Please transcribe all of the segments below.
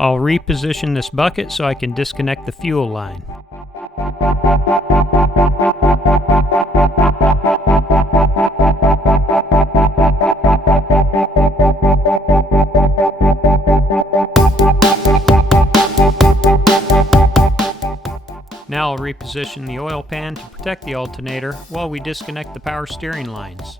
I'll reposition this bucket so I can disconnect the fuel line. Now I'll reposition the oil pan to protect the alternator while we disconnect the power steering lines.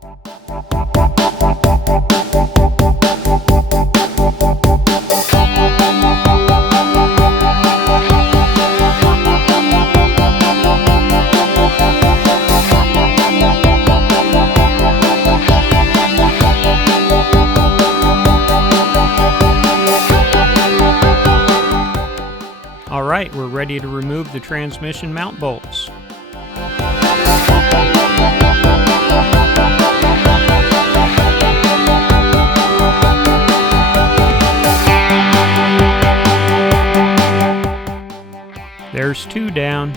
Alright, we're ready to remove the transmission mount bolts. There's two down.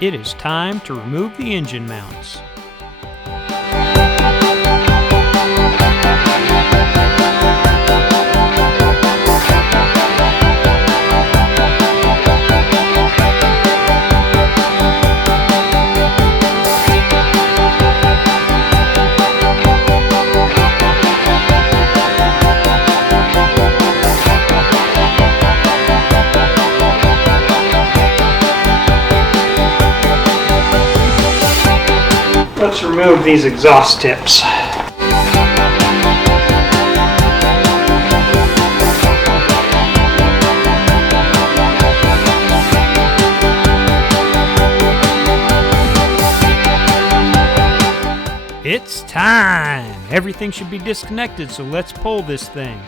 It is time to remove the engine mounts. Let's remove these exhaust tips. It's time! Everything should be disconnected, so let's pull this thing.